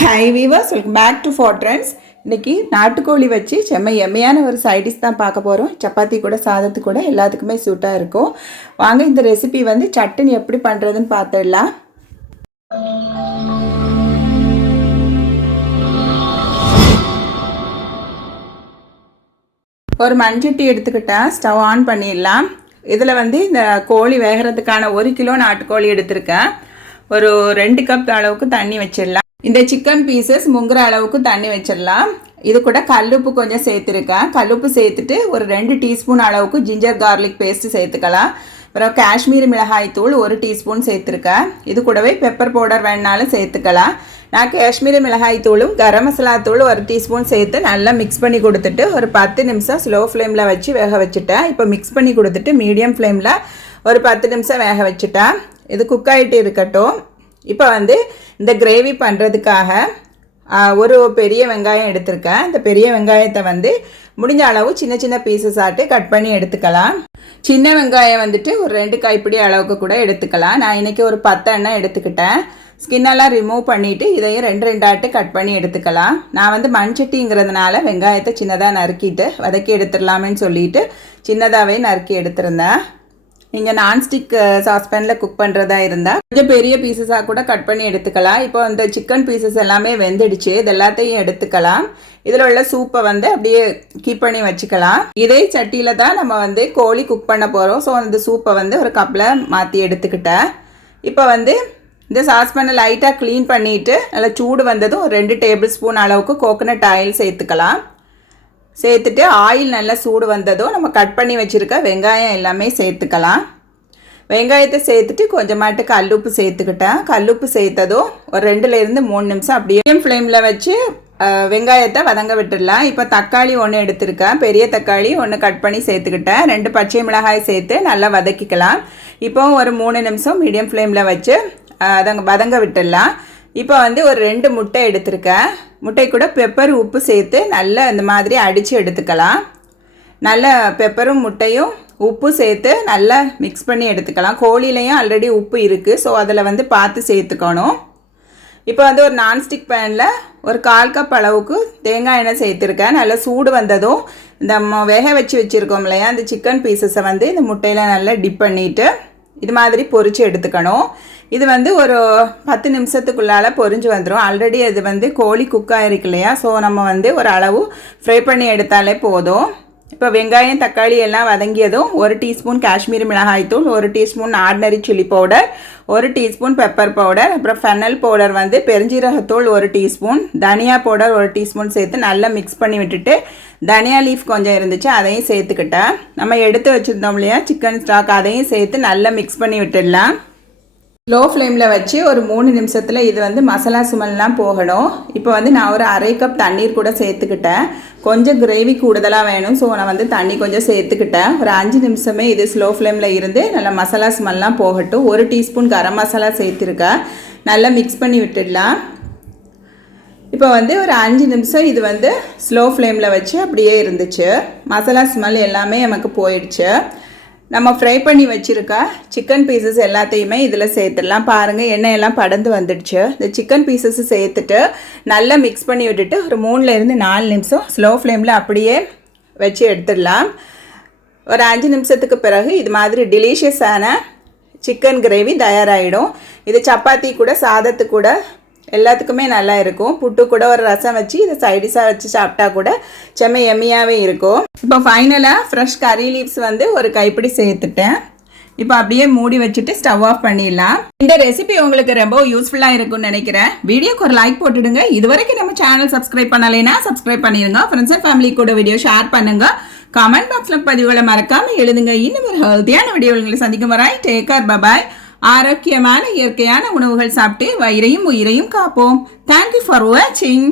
Hi viewers, welcome back to four trends. இன்றைக்கி நாட்டுக்கோழி வச்சு செம்ம எம்மையான ஒரு சைடிஷ் தான் பார்க்க போகிறோம். சப்பாத்தி கூட சாதத்து கூட எல்லாத்துக்குமே சூட்டாக இருக்கும். வாங்க இந்த ரெசிபி வந்து சட்னி எப்படி பண்ணுறதுன்னு பார்த்துடலாம். ஒரு மண்சட்டி எடுத்துக்கிட்டால் ஸ்டவ் ஆன் பண்ணிடலாம். இதில் வந்து இந்த கோழி வேகிறதுக்கான 1 கிலோ நாட்டுக்கோழி எடுத்திருக்கேன். ஒரு 2 கப் அளவுக்கு தண்ணி வச்சிடலாம். இந்த சிக்கன் பீசஸ் முங்குற அளவுக்கு தண்ணி வச்சிடலாம். இது கூட கல்லுப்பு கொஞ்சம் சேர்த்துருக்கேன். கல்லுப்பு சேர்த்துட்டு ஒரு 2 டீஸ்பூன் அளவுக்கு ஜிஞ்சர் கார்லிக் பேஸ்ட்டு சேர்த்துக்கலாம். அப்புறம் காஷ்மீரி மிளகாய் தூள் 1 டீஸ்பூன் சேர்த்துருக்கேன். இது கூடவே பெப்பர் பவுடர் வேணாலும் சேர்த்துக்கலாம். நான் காஷ்மீரி மிளகாய் தூளும் கரம் மசாலா தூள் 1 டீஸ்பூன் சேர்த்து நல்லா மிக்ஸ் பண்ணி கொடுத்துட்டு ஒரு 10 நிமிஷம் ஸ்லோ ஃப்ளேமில் வச்சு வேக வச்சுட்டேன். இப்போ மிக்ஸ் பண்ணி கொடுத்துட்டு மீடியம் ஃப்ளேமில் ஒரு 10 நிமிஷம் வேக வச்சுட்டேன். இது குக் ஆகிட்டு இருக்கட்டும். இப்போ வந்து இந்த கிரேவி பண்ணுறதுக்காக ஒரு பெரிய வெங்காயம் எடுத்திருக்கேன். இந்த பெரிய வெங்காயத்தை வந்து முடிஞ்ச அளவு சின்ன சின்ன பீசஸ் ஆட்டு கட் பண்ணி எடுத்துக்கலாம். சின்ன வெங்காயம் வந்துட்டு ஒரு 2 கைப்பிடி அளவுக்கு கூட எடுத்துக்கலாம். நான் இன்றைக்கி ஒரு 10 எண்ணெய் எடுத்துக்கிட்டேன். ஸ்கின்னெல்லாம் ரிமூவ் பண்ணிவிட்டு இதையும் 2 ஆட்டு கட் பண்ணி எடுத்துக்கலாம். நான் வந்து மண்சட்டிங்கிறதுனால வெங்காயத்தை சின்னதாக நறுக்கிட்டு வதக்கி எடுத்துடலாமேன்னு சொல்லிட்டு சின்னதாகவே நறுக்கி எடுத்திருந்தேன். நீங்கள் நான்ஸ்டிக் சாஸ்பேனில் குக் பண்ணுறதா இருந்தால் கொஞ்சம் பெரிய பீசஸாக கூட கட் பண்ணி எடுத்துக்கலாம். இப்போ அந்த சிக்கன் பீசஸ் எல்லாமே வெந்துடுச்சு. இது எல்லாத்தையும் எடுத்துக்கலாம். இதில் உள்ள சூப்பை வந்து அப்படியே கீப் பண்ணி வச்சுக்கலாம். இதே சட்டியில் தான் நம்ம வந்து கோழி குக் பண்ண போகிறோம். ஸோ அந்த சூப்பை வந்து ஒரு கப்பில் மாற்றி எடுத்துக்கிட்டேன். இப்போ வந்து இந்த சாஸ்பேனை லைட்டாக க்ளீன் பண்ணிவிட்டு நல்லா சூடு வந்ததும் ஒரு 2 டேபிள் ஸ்பூன் அளவுக்கு கோகோனட் ஆயில் சேர்த்துக்கலாம். சேர்த்துட்டு ஆயில் நல்லா சூடு வந்ததும் நம்ம கட் பண்ணி வச்சுருக்க வெங்காயம் எல்லாமே சேர்த்துக்கலாம். வெங்காயத்தை சேர்த்துட்டு கொஞ்சமாட்டு கல்லுப்பு சேர்த்துக்கிட்டேன். கல்லுப்பு சேர்த்ததும் ஒரு 2லேருந்து 3 நிமிஷம் அப்படியே ஃப்ளேமில் வச்சு வெங்காயத்தை வதங்க விட்டுடலாம். இப்போ தக்காளி 1 எடுத்திருக்கேன். பெரிய தக்காளி 1 கட் பண்ணி சேர்த்துக்கிட்டேன். 2 பச்சை மிளகாய் சேர்த்து நல்லா வதக்கிக்கலாம். இப்போ ஒரு 3 நிமிஷம் மீடியம் ஃப்ளேமில் வச்சு வதங்க விட்டுடலாம். இப்போ வந்து ஒரு 2 முட்டை எடுத்திருக்கேன். முட்டை கூட பெப்பர் உப்பு சேர்த்து நல்லா இந்த மாதிரி அடித்து எடுத்துக்கலாம். நல்லா பெப்பரும் முட்டையும் உப்பு சேர்த்து நல்லா மிக்ஸ் பண்ணி எடுத்துக்கலாம். கோழிலையும் ஆல்ரெடி உப்பு இருக்குது. ஸோ அதில் வந்து பார்த்து சேர்த்துக்கணும். இப்போ வந்து ஒரு நான்ஸ்டிக் பேனில் ஒரு 1/4 கப் அளவுக்கு தேங்காய் எண்ணெய் சேர்த்துருக்கேன். நல்லா சூடு வந்ததும் இந்த வேக வச்சு வச்சுருக்கோம் இல்லையா, அந்த சிக்கன் பீசஸை வந்து இந்த முட்டையில் நல்லா டிப் பண்ணிவிட்டு இது மாதிரி பொரித்து எடுத்துக்கணும். இது வந்து ஒரு 10 நிமிஷத்துக்குள்ளால் பொரிஞ்சு வந்துடும். ஆல்ரெடி அது வந்து கோழி குக் ஆகிருக்கு இல்லையா, ஸோ நம்ம வந்து ஒரு அளவு ஃப்ரை பண்ணி எடுத்தாலே போதும். இப்போ வெங்காயம் தக்காளி எல்லாம் வதங்கியதும் 1 டீஸ்பூன் காஷ்மீரி மிளகாய் தூள், 1 teaspoon ordinary chilli powder, 1 teaspoon pepper powder, அப்புறம் ஃபெனல் பவுடர் வந்து பெருஞ்சீரகத்தூள் 1 டீஸ்பூன், தனியா பவுடர் 1 டீஸ்பூன் சேர்த்து நல்லா மிக்ஸ் பண்ணி விட்டுட்டு தனியா லீஃப் கொஞ்சம் இருந்துச்சு அதையும் சேர்த்துக்கிட்டேன். நம்ம எடுத்து வச்சுருந்தோம் இல்லையா சிக்கன் ஸ்டாக், அதையும் சேர்த்து நல்லா மிக்ஸ் பண்ணி விட்டுடலாம். லோ ஃப்ளேமில் வச்சு ஒரு 3 நிமிஷத்தில் இது வந்து மசாலா ஸ்மெல்லாம் போகணும். இப்போ வந்து நான் ஒரு 1/2 கப் தண்ணீர் கூட சேர்த்துக்கிட்டேன். கொஞ்சம் கிரேவி கூடுதலாக வேணும். ஸோ நான் வந்து தண்ணி கொஞ்சம் சேர்த்துக்கிட்டேன். ஒரு 5 நிமிஷமே இது ஸ்லோ ஃப்ளேமில் இருந்து நல்லா மசாலா ஸ்மெல்லாம் போகட்டும். 1 டீஸ்பூன் கரம் மசாலா சேர்த்துருக்கேன். நல்லா மிக்ஸ் பண்ணி விட்டுடலாம். இப்போ வந்து ஒரு 5 நிமிஷம் இது வந்து ஸ்லோ ஃப்ளேமில் வச்சு அப்படியே இருந்துச்சு. மசாலா ஸ்மெல் எல்லாமே நமக்கு போயிடுச்சு. நம்ம ஃப்ரை பண்ணி வச்சுருக்க சிக்கன் பீசஸ் எல்லாத்தையுமே இதில் சேர்த்துடலாம். பாருங்கள் எண்ணெயெல்லாம் படந்து வந்துடுச்சு. இந்த சிக்கன் பீசஸ் சேர்த்துட்டு நல்லா மிக்ஸ் பண்ணி விட்டுட்டு ஒரு 3லேருந்து 4 நிமிஷம் ஸ்லோ ஃப்ளேமில் அப்படியே வச்சு எடுத்துடலாம். ஒரு 5 நிமிஷத்துக்கு பிறகு இது மாதிரி டெலிஷியஸான சிக்கன் கிரேவி தயாராகிடும். இது சப்பாத்தி கூட சாதத்து கூட எல்லாத்துக்குமே நல்லா இருக்கும். புட்டு கூட ஒரு ரசம் வச்சு இதை சைடிஷாக வச்சு சாப்பிட்டா கூட செம்ம எம்மியாகவே இருக்கும். இப்போ ஃபைனலாக ஃப்ரெஷ் கறி லீவ்ஸ் வந்து ஒரு கைப்பிடி சேர்த்துட்டேன். இப்போ அப்படியே மூடி வச்சுட்டு ஸ்டவ் ஆஃப் பண்ணிடலாம். இந்த ரெசிபி உங்களுக்கு ரொம்ப யூஸ்ஃபுல்லாக இருக்கும்னு நினைக்கிறேன். வீடியோக்கு ஒரு லைக் போட்டுடுங்க. இது வரைக்கும் நம்ம சேனல் சப்ஸ்கிரைப் பண்ணலைன்னா சப்ஸ்கிரைப் பண்ணிடுங்க. ஃப்ரெண்ட்ஸ் அண்ட் ஃபேமிலி கூட வீடியோ ஷேர் பண்ணுங்க. கமெண்ட் பாக்ஸில் பதிவுகளை மறக்காமல் எழுதுங்க. இன்னும் ஒரு ஹெல்த்தியான வீடியோ உங்களை சந்திக்கும் வரை டேக் கேர், பபாய். ஆரோக்கியமான இயற்கையான உணவுகள் சாப்பிட்டு வயிறையும் உயிரையும் காப்போம். தேங்க்யூ ஃபார் வாட்சிங்.